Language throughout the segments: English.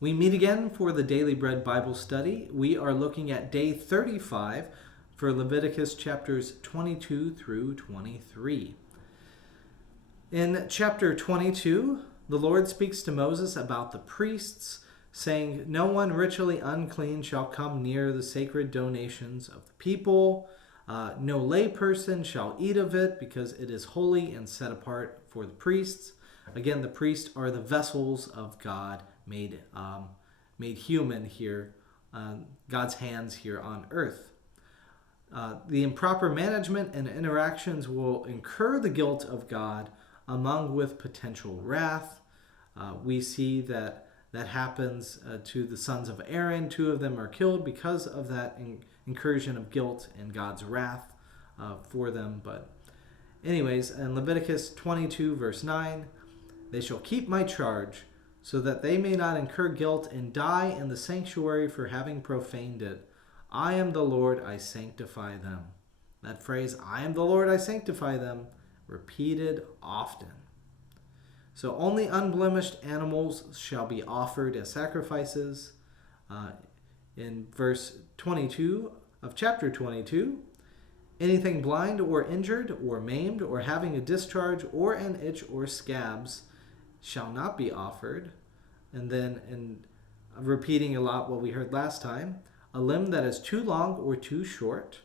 We meet again for the Daily Bread Bible study. We are looking at day 35 for Leviticus chapters 22 through 23. In chapter 22, the Lord speaks to Moses about the priests, saying, "No one ritually unclean shall come near the sacred donations of the people. No layperson shall eat of it, because it is holy and set apart for the priests." Again, the priests are the vessels of God made human here, God's hands here on earth. The improper management and interactions will incur the guilt of God, among with potential wrath. We see that happens to the sons of Aaron. 2 of them are killed because of that incursion of guilt and God's wrath for them. But anyways, in Leviticus 22 verse 9, "They shall keep my charge, so that they may not incur guilt and die in the sanctuary for having profaned it. I am the Lord, I sanctify them." That phrase, "I am the Lord, I sanctify them," repeated often. So only unblemished animals shall be offered as sacrifices. In verse 22 of chapter 22, "Anything blind or injured or maimed or having a discharge or an itch or scabs shall not be offered." And then, in repeating a lot what we heard last time, "A limb that is too long or too short,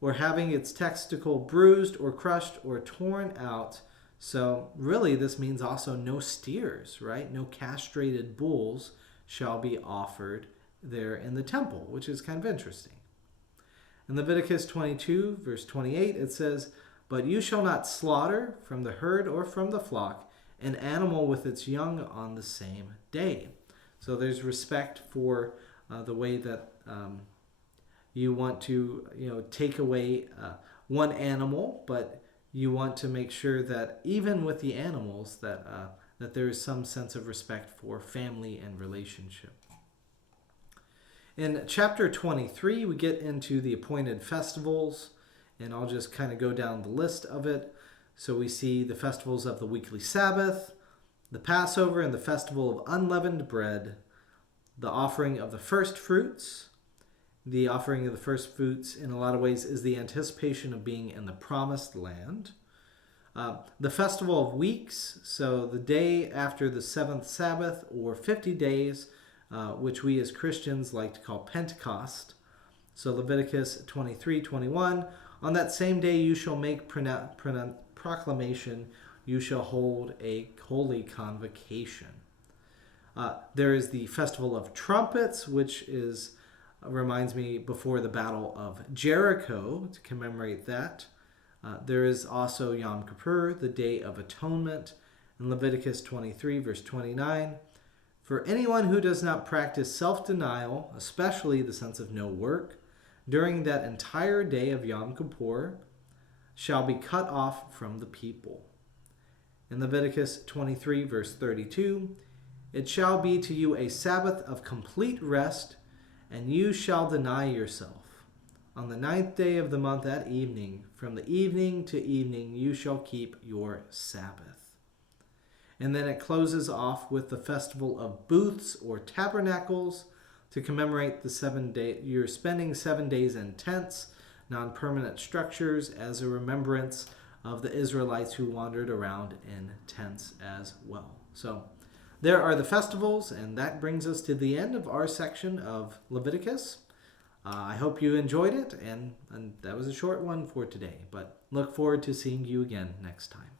or having its testicle bruised or crushed or torn out." So really this means also no steers, right? No castrated bulls shall be offered there in the temple, which is kind of interesting. In Leviticus 22, verse 28, it says, "But you shall not slaughter from the herd or from the flock an animal with its young on the same day." So there's respect for the way that you want to take away one animal, but you want to make sure that even with the animals that there is some sense of respect for family and relationship. In chapter 23, we get into the appointed festivals, and I'll just kind of go down the list of it. So we see the festivals of the weekly Sabbath, the Passover and the festival of unleavened bread, the offering of the first fruits. The offering of the first fruits, in a lot of ways, is the anticipation of being in the promised land. The festival of weeks, so the day after the seventh Sabbath, or 50 days, which we as Christians like to call Pentecost. So Leviticus 23:21, "On that same day you shall make proclamation, you shall hold a holy convocation." There is the festival of trumpets, which reminds me before the Battle of Jericho, to commemorate that. There is also Yom Kippur, the Day of Atonement, in Leviticus 23, verse 29. "For anyone who does not practice self-denial, especially the sense of no work, during that entire day of Yom Kippur, shall be cut off from the people." In Leviticus 23, verse 32, "It shall be to you a Sabbath of complete rest, and you shall deny yourself. On the 9th day of the month at evening, from the evening to evening, you shall keep your Sabbath." And then it closes off with the festival of booths or tabernacles to commemorate the 7-day. You're spending 7 days in tents, non-permanent structures, as a remembrance of the Israelites who wandered around in tents as well. So there are the festivals, and that brings us to the end of our section of Leviticus. I hope you enjoyed it, and that was a short one for today, but look forward to seeing you again next time.